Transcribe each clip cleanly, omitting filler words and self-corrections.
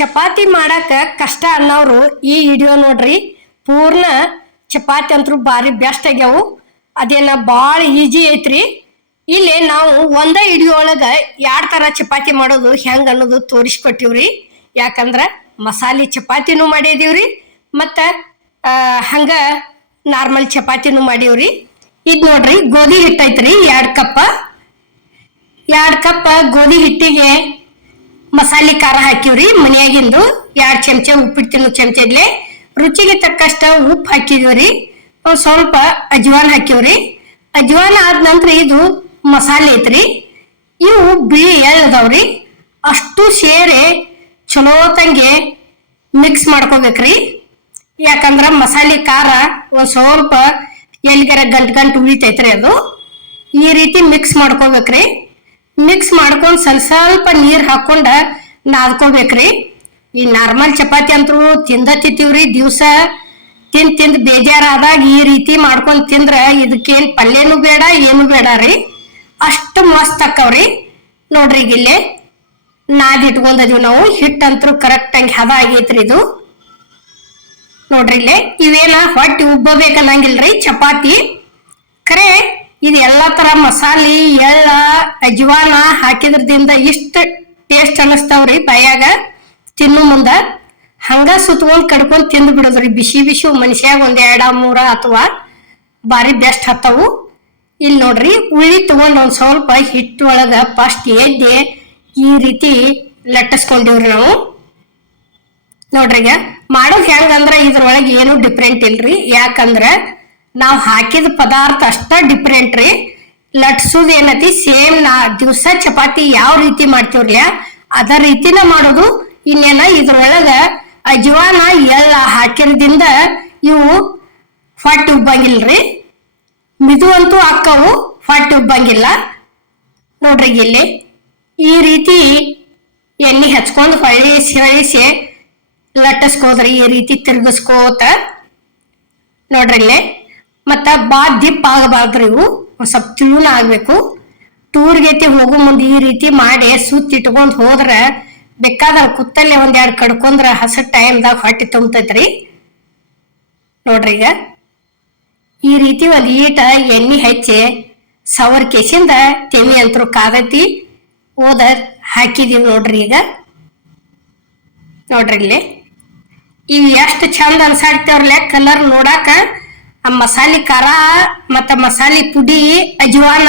ಚಪಾತಿ ಮಾಡಾಕ ಕಷ್ಟ ಅನ್ನೋರು ಈ ವಿಡಿಯೋ ನೋಡ್ರಿ. ಪೂರ್ಣ ಚಪಾತಿ ಅಂತೂ ಭಾರಿ ಬೆಸ್ಟ್ ಆಗ್ಯಾವು. ಅದೇನ ಭಾಳ ಈಜಿ ಐತ್ರಿ. ಇಲ್ಲಿ ನಾವು ಒಂದ ವಿಡಿಯೋ ಒಳಗ ಎರಡ್ ತರ ಚಪಾತಿ ಮಾಡೋದು ಹೆಂಗ ಅನ್ನೋದು ತೋರಿಸ್ಕೊಟ್ಟಿವ್ರಿ. ಯಾಕಂದ್ರ ಮಸಾಲೆ ಚಪಾತಿನೂ ಮಾಡಿದೀವ್ರಿ, ಮತ್ತ ಹಂಗ ನಾರ್ಮಲ್ ಚಪಾತಿನೂ ಮಾಡೀವ್ರಿ. ಇದ್ ನೋಡ್ರಿ, ಗೋಧಿ ಹಿಟ್ಟು ಐತ್ರಿ 2 ಕಪ್. 2 ಕಪ್ ಗೋಧಿ ಹಿಟ್ಟಿಗೆ ಮಸಾಲೆ ಖಾರ ಹಾಕಿವ್ರಿ ಮನ್ಯಾಗಿಂದು. 2 ಚಮಚ ಉಪ್ಪಿಟ್ಟಿನ ಚಮಚದ್ಲೆ ರುಚಿಗೆ ತಕ್ಕಷ್ಟ ಉಪ್ಪು ಹಾಕಿದ್ವಿ. ಒಂದ್ ಸ್ವಲ್ಪ ಅಜ್ವಾನ್ ಹಾಕಿವ್ರಿ. ಅಜ್ವಾನ್ ಆದ ನಂತರ ಇದು ಮಸಾಲೆ ಐತ್ರಿ. ಇವು ಬಿಳಿ ಎಳ್ಳದವ್ರಿ. ಅಷ್ಟು ಸೇರಿ ಚಲೋ ತಂಗೆ ಮಿಕ್ಸ್ ಮಾಡ್ಕೋಬೇಕ್ರಿ. ಯಾಕಂದ್ರ ಮಸಾಲೆ ಖಾರ ಒಂದ್ ಸ್ವಲ್ಪ ಎಲ್ಲಿಗಾರ ಗಂಟು ಉಳಿತೈತ್ರಿ. ಅದು ಈ ರೀತಿ ಮಿಕ್ಸ್ ಮಾಡ್ಕೋಬೇಕ್ರಿ. ಮಿಕ್ಸ್ ಮಾಡ್ಕೊಂಡ್ ಸ್ವಲ್ಪ ನೀರ್ ಹಾಕೊಂಡ ನಾದ್ಕೋಬೇಕ್ರಿ. ಈ ನಾರ್ಮಲ್ ಚಪಾತಿ ಅಂತೂ ತಿಂತೀವ್ರಿ ದಿವ್ಸ. ತಿಂದ್ ಬೇಜಾರಾದಾಗ ಈ ರೀತಿ ಮಾಡ್ಕೊಂಡ್ ತಿಂದ್ರ ಇದಕ್ಕೇನ್ ಪಲ್ಯನೂ ಬೇಡ ಏನು ಬೇಡ ರೀ, ಅಷ್ಟು ಮಸ್ತ್ ಆಕ್ಕವ್ರಿ. ನೋಡ್ರಿ ಈಗ ಇಲ್ಲೇ ನಾದ್ ಇಟ್ಕೊಂಡದೀವಿ ನಾವು. ಹಿಟ್ಟಂತೂ ಕರೆಕ್ಟ್ ಆಗಿ ಹದ ಆಗೈತ್ರಿ ಇದು. ನೋಡ್ರಿ ಇಲ್ಲೇ ಇವೇನ ಹೊಟ್ಟಿ ಉಬ್ಬಬೇಕನ್ನಂಗಿಲ್ರಿ ಚಪಾತಿ. ಖರೆ ಇದು ಎಲ್ಲಾ ತರ ಮಸಾಲೆ ಎಳ್ಳ ಅಜ್ವಾನ ಹಾಕಿದ್ರದಿಂದ ಇಷ್ಟ ಟೇಸ್ಟ್ ಅನಸ್ತಾವ್ರಿ ಬಾಯಾಗ ತಿನ್ನು ಮುಂದ. ಹಂಗ ಸುತ್ಕೊಂಡ್ ಕಡ್ಕೊಂಡ್ ತಿಂದು ಬಿಡೋದ್ರಿ. ಬಿಸಿ ಬಿಸಿ ಮನುಷ್ಯಾಗ 1 2 3 ಅಥವಾ ಬಾರಿ ಬೆಸ್ಟ್ ಹತ್ತವು. ಇಲ್ಲಿ ನೋಡ್ರಿ, ಉಳ್ಳಿ ತಗೊಂಡ್ ಒಂದ್ ಸ್ವಲ್ಪ ಹಿಟ್ಟೊಳಗ ಫಸ್ಟ್ ಎದ್ದೆ ಈ ರೀತಿ ಲಟ್ಟಿಸ್ಕೊಂಡಿವ್ರಿ ನಾವು. ನೋಡ್ರಿ ಈಗ ಮಾಡೋದ್ ಹೆಂಗಂದ್ರ ಇದ್ರೊಳಗೆ ಏನು ಡಿಫ್ರೆಂಟ್ ಇಲ್ರಿ. ಯಾಕಂದ್ರ ನಾವ್ ಹಾಕಿದ ಪದಾರ್ಥ ಅಷ್ಟ ಡಿಫ್ರೆಂಟ್ ರೀ. ಲಟ್ಸೋದ್ ಏನತಿ ಸೇಮ್ ದಿವ್ಸ ಚಪಾತಿ ಯಾವ ರೀತಿ ಮಾಡ್ತೀವ್ರಲ್ಲ ಅದ ರೀತಿನ ಮಾಡೋದು. ಇನ್ನೇನ ಇದ್ರೊಳಗ ಅಜ್ವಾನ ಎಳ್ಳ ಹಾಕಿರೋದ್ರಿಂದ ಇವು ಹೊಟ್ಟಿ ಉಬ್ಬಂಗಿಲ್ರಿ. ಮಿದು ಅಂತೂ ಅಕ್ಕವು, ಹೊಟ್ಟಿ ಉಬ್ಬಂಗಿಲ್ಲ. ನೋಡ್ರಿ ಇಲ್ಲಿ ಈ ರೀತಿ ಎಣ್ಣೆ ಹಚ್ಕೊಂಡ್ ಹೊಳಿಸಿ ಲಟ್ಟಿಸ್ಕೋದ್ರಿ. ಈ ರೀತಿ ತಿರ್ಗಿಸ್ಕೋತ ನೋಡ್ರಿ ಇಲ್ಲೇ. ಮತ್ತ ದಿಪ್ಪ ಆಗಬಾರ್ದ್ರಿ ಇವು, ಒಂದ್ ಸ್ವಲ್ಪ ತಿಳುನ ಆಗ್ಬೇಕು. ಟೂರ್ಗೈತಿ ಹೋಗೋ ಮುಂದೆ ಈ ರೀತಿ ಮಾಡಿ ಸುತ್ತಿಟ್ಕೊಂಡ್ ಹೋದ್ರ ಬೇಕಾದ ಕುತ್ತಲ್ಲೇ 1 2 ಕಡ್ಕೊಂಡ್ರ ಹಸ ಟೈಮ್ದಾಗ ಹೊಟ್ಟಿ ತುಂಬತೈತ್ರಿ. ನೋಡ್ರಿ ಈಗ ಈ ರೀತಿ ಒಂದ್ ಈಟ ಎಣ್ಣೆ ಹಚ್ಚಿ ಸವರ್ ಕೆಸಿಂದ ತೆಮಿ ಅಂತರೂ ಕಾದತಿ ಓದ ಹಾಕಿದೀವಿ. ನೋಡ್ರಿ ಈಗ ನೋಡ್ರಿ ಇಲ್ಲಿ ಇವ್ ಎಷ್ಟು ಚಂದ ಅನ್ಸಾಡ್ತೇವ್ರಲ್ಲ ಕಲರ್ ನೋಡಾಕ. ಆ ಮಸಾಲೆ ಖಾರ ಮತ್ತ ಮಸಾಲೆ ಪುಡಿ ಅಜ್ವಾನ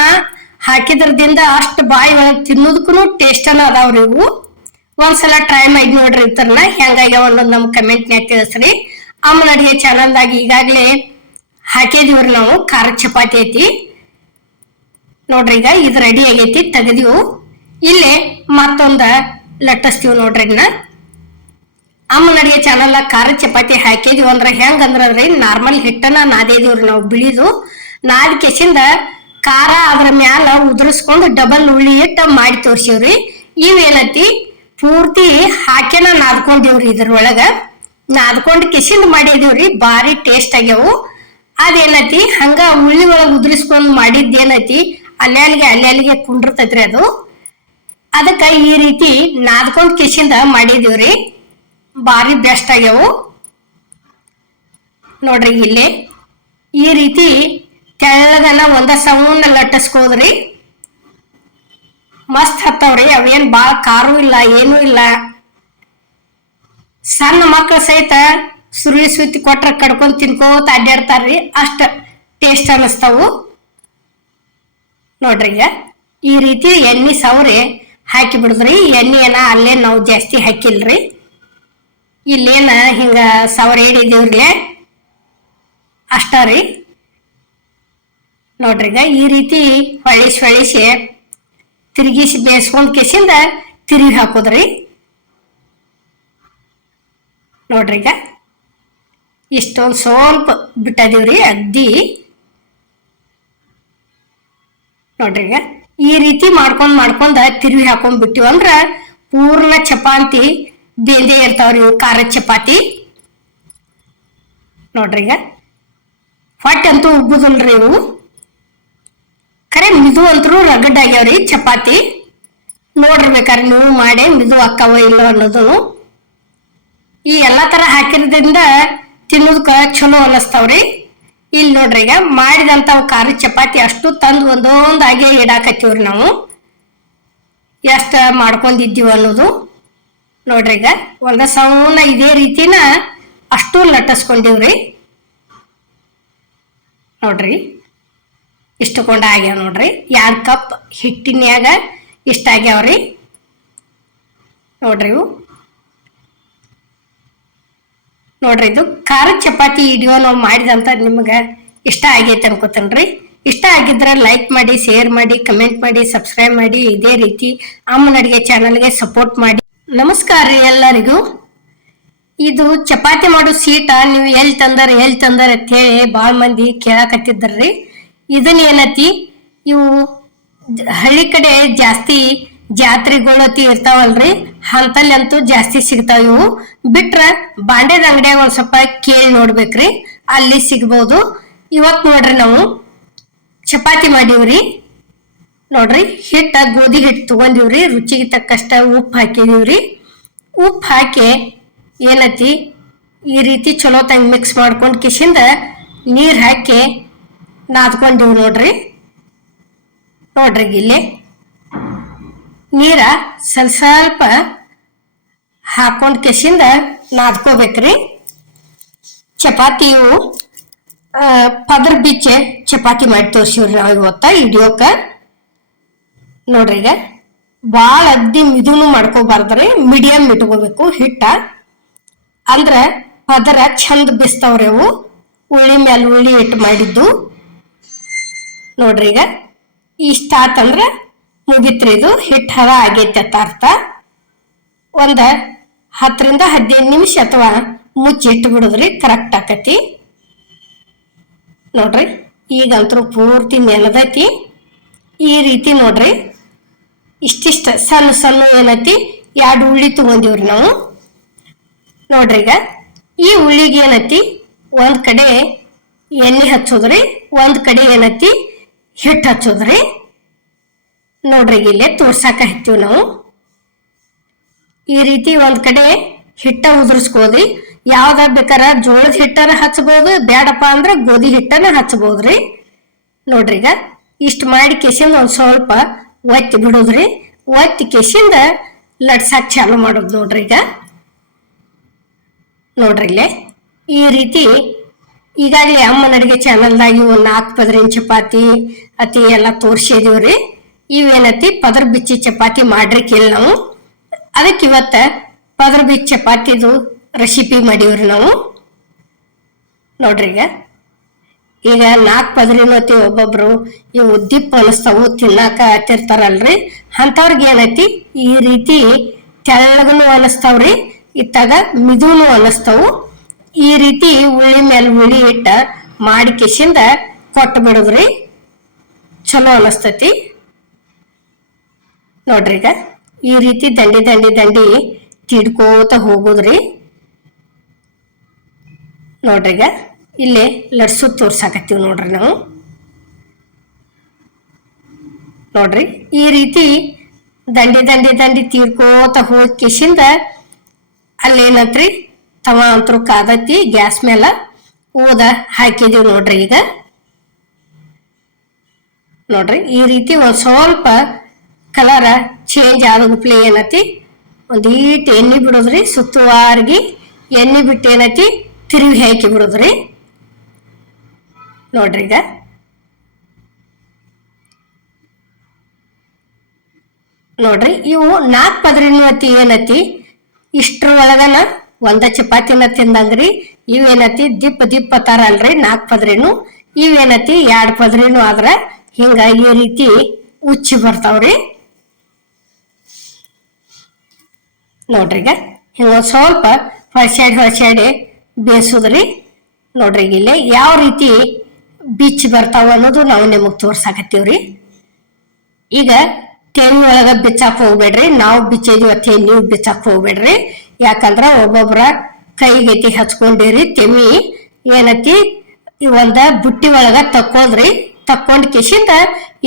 ಹಾಕಿದ್ರದಿಂದ ಅಷ್ಟು ಬಾಯಿ ತಿನ್ನೋದಕ್ಕೂ ಟೇಸ್ಟ್ ಅನ್ನ ಅದಾವ್ರಿ ಇವು. ಒಂದ್ಸಲ ಟ್ರೈ ಮಾಡಿ ನೋಡ್ರಿ ಇರ್ತಾರಲ್ಲ ಹೆಂಗಾಗ್ಯಾವ ಅನ್ನೋದು ನಮ್ ಕಮೆಂಟ್ನ್ಯಾಗ ತಿಳಿಸ್ರಿ. ಅಮ್ಮನ ಅಡಿಗೆ ಚಾನಲ್ದಾಗ ಈಗಾಗ್ಲೇ ಹಾಕಿದೀವ್ರಿ ನಾವು. ಖಾರ ಚಪಾತಿ ಐತಿ ನೋಡ್ರಿ. ಈಗ ಇದು ರೆಡಿ ಆಗೈತಿ, ತೆಗದಿವು. ಇಲ್ಲೇ ಮತ್ತೊಂದ ಲಟ್ಟಿಸ್ತೀವಿ ನೋಡ್ರಿ. ಇನ್ನ ಅಮ್ಮನ ಅಡಿಗೆ ಚಾನಲ್ ಖಾರ ಚಪಾತಿ ಹಾಕಿದೀವಿ ಅಂದ್ರ ಹೆಂಗಂದ್ರಿ ನಾರ್ಮಲ್ ಹಿಟ್ಟನ ನಾದೇದಿವ್ರಿ ನಾವು. ಬಿಳಿದು ನಾದ್ ಕೆಸಿಂದ ಖಾರ ಅದ್ರ ಮ್ಯಾಲ ಉದುರಿಸ್ಕೊಂಡು ಡಬಲ್ ಉಳ್ಳಿ ಇಟ್ಟು ಮಾಡಿ ತೋರ್ಸಿವ್ರಿ. ಇವೇನತಿ ಪೂರ್ತಿ ಹಾಕಿನ ನಾದ್ಕೊಂಡಿವ್ರಿ. ಇದ್ರೊಳಗ ನಾದ್ಕೊಂಡ್ ಕೆಸಿಂದ ಮಾಡಿದೀವ್ರಿ. ಭಾರಿ ಟೇಸ್ಟ್ ಆಗ್ಯಾವು. ಅದೇನತಿ ಹಂಗ ಉಳ್ಳಿ ಒಳಗ ಉದುರಿಸ್ಕೊಂಡ್ ಮಾಡಿದ್ದೇನತಿ ಅಲ್ಲಿಗೆ ಕುಂಡಿರ್ತೈತ್ರಿ ಅದು. ಅದಕ್ಕ ಈ ರೀತಿ ನಾದ್ಕೊಂಡ್ ಕೆಸಿಂದ ಮಾಡಿದೀವ್ರಿ. ಭಾರಿ ಬೆಸ್ಟ್ ಆಗ್ಯಾವು. ನೋಡ್ರಿ ಇಲ್ಲಿ ಈ ರೀತಿ ತೆಳ್ಳಗನ ಒಂದ ಸೌಂಡ್ ಲಟ್ಟಿಸ್ಕೋದ್ರಿ. ಮಸ್ತ್ ಹತ್ತವ್ರಿ. ಅವೇನ್ ಬಾಳ ಖಾರೂ ಇಲ್ಲ ಏನೂ ಇಲ್ಲ. ಸಣ್ಣ ಮಕ್ಳು ಸಹಿತ ಸುತ್ತಿ ಕೊಟ್ರ ಕಡ್ಕೊಂಡ್ ತಿನ್ಕೋತ ಅಡ್ಡಾಡ್ತಾರ್ರಿ, ಅಷ್ಟ ಟೇಸ್ಟ್ ಅನಿಸ್ತಾವು. ನೋಡ್ರಿ ಈಗ ಈ ರೀತಿ ಎಣ್ಣೆ ಸೌರಿ ಹಾಕಿ ಬಿಡುದ್ರಿ. ಎಣ್ಣೆನ ಅಲ್ಲೇ ನಾವು ಜಾಸ್ತಿ ಹಾಕಿಲ್ರಿ. ಇಲ್ಲೇನ ಹಿಂಗ ಸವರ್ ಹಿಡಿದೇವ್ರಲೆ ಅಷ್ಟ ರೀ. ನೋಡ್ರಿ ಈಗ ಈ ರೀತಿ ಹೊಳಿಸಿ ತಿರುಗಿಸಿ ಬೇಯಿಸ್ಕೊಂಡ್ ಕೆಸಿಂದ ತಿರುಗಿ ಹಾಕೋದ್ರಿ. ನೋಡ್ರಿ ಈಗ ಇಷ್ಟೊಂದು ಸ್ವಲ್ಪ ಬಿಟ್ಟದಿವ್ರಿ ಅಗ್ದಿ. ನೋಡ್ರಿ ಈಗ ಈ ರೀತಿ ಮಾಡ್ಕೊಂಡ್ ತಿರುಗಿ ಹಾಕೊಂಡ್ ಬಿಟ್ಟಿವಂದ್ರ ಪೂರ್ಣ ಚಪಾತಿ ಬೇಂದೆ ಇರ್ತಾವ್ರಿ ಇವು ಖಾರದ ಚಪಾತಿ. ನೋಡ್ರಿ ಈಗ ಹೊಟ್ಟೆ ಅಂತೂ ಉಬ್ಬುದಿಲ್ರಿ ಇವು. ಖರೆ ಮಿದು ಅಂತೂ ರಗಡ್ ಆಗ್ಯಾವ್ರಿ ಚಪಾತಿ. ನೋಡ್ರಿ ಬೇಕಾದ್ರೆ ನೀವು ಮಾಡಿ ಮಿದು ಅಕ್ಕವ ಇಲ್ಲ ಅನ್ನೋದು. ಈ ಎಲ್ಲಾ ತರ ಹಾಕಿರೋದ್ರಿಂದ ತಿನ್ನೋದಕ್ಕ ಚಲೋ ಅನಸ್ತಾವ್ರಿ. ಇಲ್ಲಿ ನೋಡ್ರಿ ಈಗ ಮಾಡಿದಂತ ಖಾರದ ಚಪಾತಿ ಅಷ್ಟು ತಂದು ಒಂದೊಂದಾಗೆ ಇಡಾಕತ್ತೀವ್ರಿ ನಾವು ಎಷ್ಟ ಮಾಡ್ಕೊಂಡಿದ್ದೀವಿ ಅನ್ನೋದು. ನೋಡ್ರಿ ಈಗ ಒಂದ ಸೌನ ಇದೇ ರೀತಿನ ಅಷ್ಟು ಲಟ್ಟಿಸ್ಕೊಂಡಿವ್ರಿ. ನೋಡ್ರಿ ಇಷ್ಟಕೊಂಡ ಆಗ್ಯಾವ ನೋಡ್ರಿ. 2 ಕಪ್ ಹಿಟ್ಟಿನ್ಯಾಗ ಇಷ್ಟ ಆಗ್ಯಾವ್ರಿ. ನೋಡ್ರಿ ಇವು ನೋಡ್ರಿ ಇದು ಖಾರದ ಚಪಾತಿ ವಿಡಿಯೋ ನಾವು ಮಾಡಿದಂತ ನಿಮ್ಗೆ ಇಷ್ಟ ಆಗೈತೆ ಅನ್ಕೋತೇನ್ರಿ. ಇಷ್ಟ ಆಗಿದ್ರೆ ಲೈಕ್ ಮಾಡಿ, ಶೇರ್ ಮಾಡಿ, ಕಮೆಂಟ್ ಮಾಡಿ, ಸಬ್ಸ್ಕ್ರೈಬ್ ಮಾಡಿ. ಇದೇ ರೀತಿ ಅಮ್ಮನ ಅಡಿಗೆ ಚಾನಲ್ಗೆ ಸಪೋರ್ಟ್ ಮಾಡಿ. ನಮಸ್ಕಾರ ರೀ ಎಲ್ಲರಿಗೂ. ಇದು ಚಪಾತಿ ಮಾಡೋ ಸೀಟ ನೀವು ಎಲ್ಲಿ ತಂದರ ಅಂತ ಹೇಳಿ ಭಾಳ ಮಂದಿ ಕೇಳಾಕತ್ತಿದ್ರಿ. ಇದನ್ನ ಏನತಿ ಇವು ಹಳ್ಳಿ ಕಡೆ ಜಾಸ್ತಿ ಜಾತ್ರೆಗಳತಿ ಇರ್ತಾವಲ್ರಿ, ಅಂತಲ್ಲಿ ಅಂತೂ ಜಾಸ್ತಿ ಸಿಗ್ತಾವ. ಇವು ಬಿಟ್ರ ಬಾಂಡೆದ ಅಂಗಡಿಯಾಗ ಒಂದ್ ಸ್ವಲ್ಪ ಕೇಳಿ ನೋಡ್ಬೇಕ್ರಿ, ಅಲ್ಲಿ ಸಿಗ್ಬಹುದು. ಇವತ್ ನೋಡ್ರಿ ನಾವು ಚಪಾತಿ ಮಾಡೀವ್ರಿ. ನೋಡ್ರಿ ಹಿಟ್ಟ ಗೋಧಿ ಹಿಟ್ಟು ತಗೊಂಡಿವ್ರಿ. ರುಚಿಗೆ ತಕ್ಕಷ್ಟ ಉಪ್ಪು ಹಾಕಿದೀವ್ರಿ. ಉಪ್ಪು ಹಾಕಿ ಏನತಿ ಈ ರೀತಿ ಚಲೋ ತಂಗ ಮಿಕ್ಸ್ ಮಾಡ್ಕೊಂಡ್ ಕಿಶಿಂದ ನೀರ್ ಹಾಕಿ ನಾದ್ಕೊಂಡಿವ್ ನೋಡ್ರಿ. ನೋಡ್ರಿ ಇಲ್ಲಿ ನೀರ ಸ್ವಲ್ಪ ಹಾಕೊಂಡ್ ಕೆಸಿಂದ ನಾದ್ಕೋಬೇಕ್ರಿ. ಚಪಾತಿಯು ಪದರ್ ಬಿಚ್ಚೆ ಚಪಾತಿ ಮಾಡಿ ತೋರ್ಸಿವ್ರಿ ನಾವು ಇವತ್ತ ಹಿಡಿಯೋಕ. ನೋಡ್ರಿ ಈಗ ಬಾಳ ಅದ್ದಿ ಮಿದುನು ಮಾಡ್ಕೋಬಾರ್ದ್ರಿ, ಮೀಡಿಯಂ ಇಟ್ಕೋಬೇಕು ಹಿಟ್ಟ. ಅಂದ್ರ ಪದರ ಚಂದ ಬಿಸ್ತಾವ್ರಿ ಅವು. ಉಳ್ಳಿ ಮ್ಯಾಲ ಉಳ್ಳಿ ಇಟ್ಟು ಮಾಡಿದ್ದು. ನೋಡ್ರಿ ಈಗ ಇಷ್ಟ ಆತಂದ್ರ ಮುಗಿತ್ರಿ. ಇದು ಹಿಟ್ಟು ಹದ ಆಗೈತೆ ಅಂತ ಅರ್ಥ. ಒಂದ 10 ರಿಂದ 15 ನಿಮಿಷ ಅಥವಾ ಮುಚ್ಚಿ ಇಟ್ಟು ಬಿಡುದ್ರಿ, ಕರೆಕ್ಟ್ ಆಕತಿ. ನೋಡ್ರಿ ಈಗಂತರೂ ಪೂರ್ತಿ ನೆಲದೈತಿ. ಈ ರೀತಿ ನೋಡ್ರಿ ಇಷ್ಟಿಷ್ಟ ಸಣ್ಣ ಸಣ್ಣ ಏನೈತಿ 2 ಉಳ್ಳಿ ತಗೊಂಡಿವ್ರಿ ನಾವು. ನೋಡ್ರಿ ಈಗ ಈ ಉಳ್ಳಿಗೆ ಏನೈತಿ ಒಂದ್ ಕಡೆ ಎಣ್ಣೆ ಹಚ್ಚೋದ್ರಿ, ಒಂದ್ ಕಡೆ ಏನೈತಿ ಹಿಟ್ಟು ಹಚ್ಚೋದ್ರಿ. ನೋಡ್ರಿ ಇಲ್ಲೇ ತೋರ್ಸಾಕ ಹತ್ತೀವಿ ನಾವು. ಈ ರೀತಿ ಒಂದ್ ಕಡೆ ಹಿಟ್ಟ ಉದುರಿಸ್ಕೋದ್ರಿ. ಯಾವ್ದ ಬೇಕಾರ ಜೋಳದ ಹಿಟ್ಟನ ಹಚ್ಬಹುದು, ಬೇಡಪ್ಪ ಅಂದ್ರ ಗೋಧಿ ಹಿಟ್ಟನ ಹಚ್ಚಬಹುದ್ರಿ. ನೋಡ್ರಿ ಈಗ ಇಷ್ಟ ಮಾಡಿ ಕೆಸಿಂದ ಒಂದ್ ಸ್ವಲ್ಪ ಒತ್ತಿ ಬಿಡೋದ್ರಿ. ಒತ್ತಿ ಕೆಸಿಂದ ಲಡ್ಸಾಕ್ ಚಾಲು ಮಾಡೋದು. ನೋಡ್ರಿ ಈಗ ನೋಡ್ರಿ ಇಲ್ಲೇ ಈ ರೀತಿ ಈಗಾಗಲೇ ಅಮ್ಮನ ಅಡಿಗೆ ಚಾನಲ್ದಾಗ ಇವು 4 ಪದರಿನ ಚಪಾತಿ ಅತಿ ಎಲ್ಲ ತೋರ್ಸಿದೀವ್ರಿ. ಇವೇನತಿ ಪದರ್ ಬಿಚ್ಚಿ ಚಪಾತಿ ಮಾಡ್ರಿ ಕೇಳಿ ನಾವು. ಅದಕ್ಕೆ ಇವತ್ತ ಪದರ್ ಬಿಚ್ಚಿ ಚಪಾತಿದು ರೆಸಿಪಿ ಮಾಡೀವ್ರಿ ನಾವು. ನೋಡ್ರಿ ಈಗ 4 ಪದರಿನತಿ ಒಬ್ಬೊಬ್ರು ಇವು ದಿಪ್ಪ ಅನಿಸ್ತಾವು ತಿನ್ನಾಕ ಹತ್ತಿರ್ತಾರಲ್ರಿ, ಅಂತವ್ರಿಗೆ ಏನೈತಿ ಈ ರೀತಿ ತೆಳ್ಳಗನು ಅನಿಸ್ತಾವ್ರಿ, ಇತ್ತಾಗ ಮಿದುನು ಅನಿಸ್ತಾವು. ಈ ರೀತಿ ಉಳ್ಳಿ ಮೇಲೆ ಉಳ್ಳಿ ಇಟ್ಟ ಮಾಡಿ ಕೆಸಿಂದ ಕೊಟ್ಟು ಬಿಡುದ್ರಿ, ಚಲೋ ಅನಿಸ್ತತಿ. ನೋಡ್ರಿ ಈಗ ಈ ರೀತಿ ದಂಡಿ ದಂಡಿ ದಂಡಿ ತಿಡ್ಕೋತ ಹೋಗುದ್ರಿ. ನೋಡ್ರಿ ಈಗ ಇಲ್ಲಿ ಲಡ್ಸು ತೋರ್ಸಾಕತ್ತೀವಿ ನೋಡ್ರಿ ನಾವು. ನೋಡ್ರಿ ಈ ರೀತಿ ದಂಡಿ ದಂಡಿ ದಂಡಿ ತೀರ್ಕೋತ ಹೋಗಿ ಕಿಶಿಂದ ಅಲ್ಲೇನತ್ರಿ ತವ ಅಂತರೂ ಕಾದತಿ, ಗ್ಯಾಸ್ ಮೇಲೆ ಊದ ಹಾಕಿದೀವಿ. ನೋಡ್ರಿ ಈಗ ನೋಡ್ರಿ ಈ ರೀತಿ ಒಂದ್ ಸ್ವಲ್ಪ ಕಲರ್ ಚೇಂಜ್ ಆದಪ್ಲೆ ಏನತಿ ಒಂದೀಟ್ ಎಣ್ಣೆ ಬಿಡೋದ್ರಿ. ಸುತ್ತುವಾರಿಗೆ ಎಣ್ಣೆ ಬಿಟ್ಟು ಏನತಿ ತಿರುವಿ ಹಾಕಿ ಬಿಡೋದ್ರಿ. ನೋಡ್ರಿ ಈಗ ನೋಡ್ರಿ ಇವು 4 ಪದರಿನತಿ ಏನತಿ ಇಷ್ಟ್ರ ಒಳಗನ ಒಂದ ಚಪಾತಿನ ತಿಂದಂಗ್ರಿ. ಇವೇನತಿ ದಿಪ್ಪ ದಿಪ್ಪ ತಾರಲ್ರಿ 4 ಪದರಿನು. ಇವೇನತಿ 2 ಪದರಿನು ಆದ್ರ ಹಿಂಗ ಈ ರೀತಿ ಉಚ್ಚಿ ಬರ್ತಾವ್ರಿ. ನೋಡ್ರಿ ಈಗ ಹಿಂಗ ಸ್ವಲ್ಪ ಹೊಳಸಾಡಿ ಬೇಯಿಸೋದ್ರಿ. ನೋಡ್ರಿ ಇಲ್ಲಿ ಯಾವ ರೀತಿ ಬಿಚ್ಚಿ ಬರ್ತಾವ ಅನ್ನೋದು ನಾವು ನಿಮಗ್ ತೋರ್ಸಾಕತ್ತೀವ್ರಿ. ಈಗ ತೆನಿ ಒಳಗ ಬಿಚ್ಚಾಕ್ ಹೋಗ್ಬೇಡ್ರಿ, ನಾವು ಬಿಚ್ಚಿದೀವಿ ಅಂತ ನೀವು ಬಿಚ್ಚಾಕ್ ಹೋಗ್ಬೇಡ್ರಿ. ಯಾಕಂದ್ರ ಒಬ್ಬೊಬ್ರ ಕೈಗೈತಿ ಹಚ್ಕೊಂಡಿರಿ ತೆಮಿ ಏನತಿ ಒಂದ ಬುಟ್ಟಿ ಒಳಗ ತಕ್ಕೋದ್ರಿ. ತಕ್ಕೊಂಡ್ ಕಿಶಿಂದ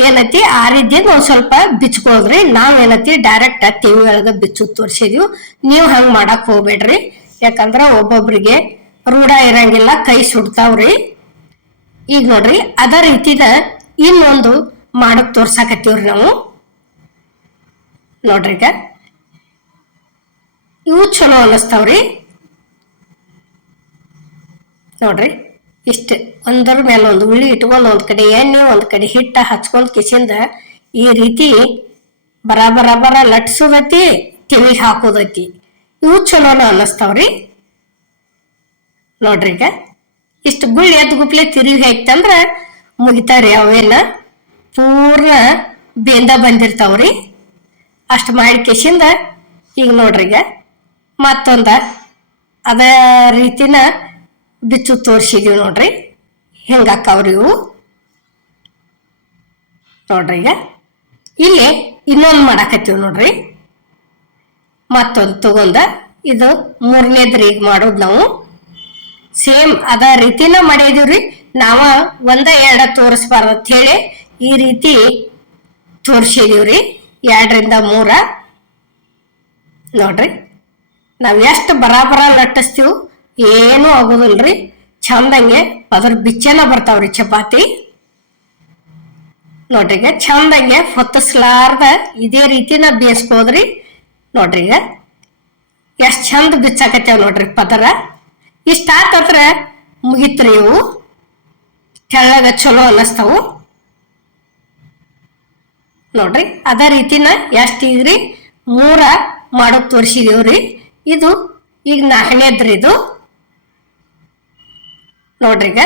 ಏನತಿ ಆರಿದ್ದಿಂದ ಒಂದ್ ಸ್ವಲ್ಪ ಬಿಚ್ಕೋದ್ರಿ. ನಾವ್ ಏನತಿ ಡೈರೆಕ್ಟ್ ತೆವಿ ಒಳಗ ಬಿಚ್ಚು ತೋರ್ಸಿದೀವಿ. ನೀವು ಹಂಗ್ ಮಾಡಕ್ ಹೋಗ್ಬೇಡ್ರಿ. ಯಾಕಂದ್ರ ಒಬ್ಬೊಬ್ರಿಗೆ ರೂಢ ಇರಂಗಿಲ್ಲ, ಕೈ ಸುಡ್ತಾವ್ರಿ. ಈಗ ನೋಡ್ರಿ ಅದ ರೀತಿನ ಇನ್ನೊಂದು ಮಾಡಕ್ ತೋರ್ಸಾಕತ್ತೀವ್ರಿ ನಾವು. ನೋಡ್ರಿ ಈಗ ಇವು ಚಲೋ ಅನ್ನಿಸ್ತಾವ್ರಿ. ನೋಡ್ರಿ ಇಷ್ಟ ಒಂದರ ಮೇಲೆ ಒಂದು ಉಳ್ಳಿ ಇಟ್ಕೊಂಡು ಒಂದ್ ಕಡೆ ಎಣ್ಣೆ ಒಂದ್ ಕಡೆ ಹಿಟ್ಟ ಹಚ್ಕೊಂಡ್ ಕಿಸಿಂದ ಈ ರೀತಿ ಬರ ಲಟ್ಸೋದೈತಿ, ತಿವಿಗೆ ಹಾಕೋದೈತಿ. ಇವು ಚಲೋನ ಅನ್ನಿಸ್ತಾವ್ರಿ. ನೋಡ್ರಿ ಈಗ ಇಷ್ಟು ಗುಳ್ಳಿ ಎದ್ದು ಗುಪ್ಲೆ ತಿರುಗಿ ಹಾಕ್ತಂದ್ರ ಮುಗಿತಾವ್ರಿ. ಅವೇನ ಪೂರ್ಣ ಬೆಂದ ಬಂದಿರ್ತಾವ್ರಿ. ಅಷ್ಟು ಮಾಡಿ ಕಿಸಿಂದ ಈಗ ನೋಡ್ರಿ ಈಗ ಮತ್ತೊಂದ ಅದೇ ರೀತಿನ ಬಿಚ್ಚು ತೋರಿಸಿದೀವಿ ನೋಡ್ರಿ. ಹೆಂಗಾಕವ್ರಿ ಇವು. ನೋಡ್ರಿ ಈಗ ಇಲ್ಲಿ ಇನ್ನೊಂದು ಮಾಡಾಕತ್ತೀವಿ ನೋಡ್ರಿ. ಮತ್ತೊಂದು ತಗೊಂಡ ಇದು ಮೂರನೇದ್ರಿ ಈಗ ಮಾಡೋದು ನಾವು. ಸೇಮ್ ಅದ ರೀತಿನ ಮಾಡಿದೀವ್ರಿ. ನಾವ ಒಂದ ಎರಡ ತೋರಿಸ್ಬಾರ್ದು ಅಂತ ಹೇಳಿ ಈ ರೀತಿ ತೋರಿಸಿದೀವ್ರಿ. 2ರಿಂದ 3. ನೋಡ್ರಿ ನಾವ್ ಎಷ್ಟು ಬರಾಬರ ಲಟ್ಟಿಸ್ತೀವಿ ಏನೂ ಆಗೋದಿಲ್ರಿ. ಚಂದಂಗೆ ಅದ್ರ ಬಿಚ್ಚೆನ ಬರ್ತಾವ್ರಿ ಚಪಾತಿ. ನೋಡ್ರಿ ಈಗ ಚಂದಂಗೆ ಹೊತ್ತಿಸ್ಲಾರ್ದ ಇದೇ ರೀತಿನ ಬೇಯಿಸ್ಬೋದ್ರಿ. ನೋಡ್ರಿ ಈಗ ಎಷ್ಟ್ ಚಂದ ಬಿಚ್ಚಾಕತ್ತೇವ್ ನೋಡ್ರಿ ಪದರ. ಇಷ್ಟ ಆತಂದ್ರ ಮುಗಿತ್ರಿ. ಇವು ತೆಳ್ಳಗ ಚಲೋ ಅನ್ನಿಸ್ತಾವು. ನೋಡ್ರಿ ಅದ ರೀತಿನ ಎಷ್ಟ್ ಈಗ್ರಿ 3 ಮಾಡೋದ್ ತೋರಿಸಿದೀವ್ರಿ. ಇದು ಈಗ 4ನೇದ್ರಿ ಇದು. ನೋಡ್ರಿ ಈಗ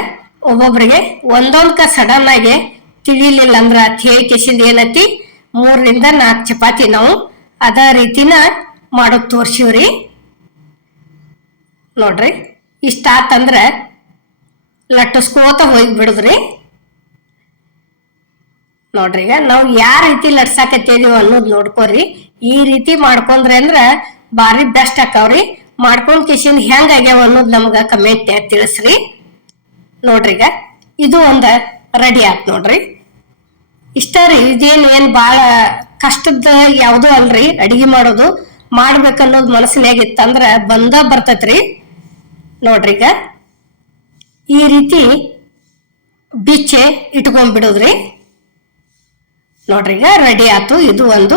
ಒಬ್ಬೊಬ್ರಿಗೆ ಒಂದೊಂದ್ಕ ಸಡನ್ ಆಗಿ ತಿಳಿಲಿಲ್ಲ ಅಂದ್ರ ಕಿಸಿಂದ ಏನತಿ 3ರಿಂದ 4 ಚಪಾತಿ ನಾವು ಅದ ರೀತಿನ ಮಾಡೋದ್ ತೋರ್ಸಿವ್ರಿ. ನೋಡ್ರಿ ಇಷ್ಟ ಆತಂದ್ರ ಲಟ್ಟಿಸ್ಕೋತ ಹೋಗಿ ಬಿಡುದ್ರಿ. ನೋಡ್ರಿ ಈಗ ನಾವು ಯಾವ ರೀತಿ ಲಟ್ಸಾಕತ್ತೇದೀವಿ ಅನ್ನೋದು ನೋಡ್ಕೋರಿ. ಈ ರೀತಿ ಮಾಡ್ಕೊಂಡ್ರಿ ಅಂದ್ರ ಬಾರಿ ಬೆಸ್ಟ್ ಆಕಾವ್ರಿ. ಮಾಡ್ಕೊಂಡ್ ಕಿಸಿಂದ ಹೆಂಗ ಆಗ್ಯಾವ ಅನ್ನೋದು ನಮ್ಗ ಕಮೆಂಟ್ ತಿಳಿಸ್ರಿ. ನೋಡ್ರಿ ಈಗ ಇದು ಒಂದ ರೆಡಿ ಆತ್ ನೋಡ್ರಿ. ಇಷ್ಟ ರೀ. ಇದೇನ್ ಬಾಳ ಕಷ್ಟದ ಯಾವ್ದು ಅಲ್ರಿ. ಅಡಿಗೆ ಮಾಡೋದು ಮಾಡ್ಬೇಕನ್ನೋದು ಮನಸ್ಸಿನಾಗ ಇತ್ತಂದ್ರ ಬಂದ ಬರ್ತೈತ್ರಿ. ನೋಡ್ರಿ ಈಗ ಈ ರೀತಿ ಬಿಚ್ಚೆ ಇಟ್ಕೊಂಡ್ಬಿಡುದ್ರಿ. ನೋಡ್ರಿ ಈಗ ರೆಡಿ ಆತು. ಇದು ಒಂದು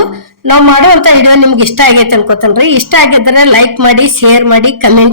ನಾವು ಮಾಡುವಂತ ವಿಡಿಯೋ ನಿಮ್ಗೆ ಇಷ್ಟ ಆಗೈತೆ ಅನ್ಕೋತೇನ್ರಿ. ಇಷ್ಟ ಆಗಿದ್ರೆ ಲೈಕ್ ಮಾಡಿ, ಶೇರ್ ಮಾಡಿ, ಕಮೆಂಟ್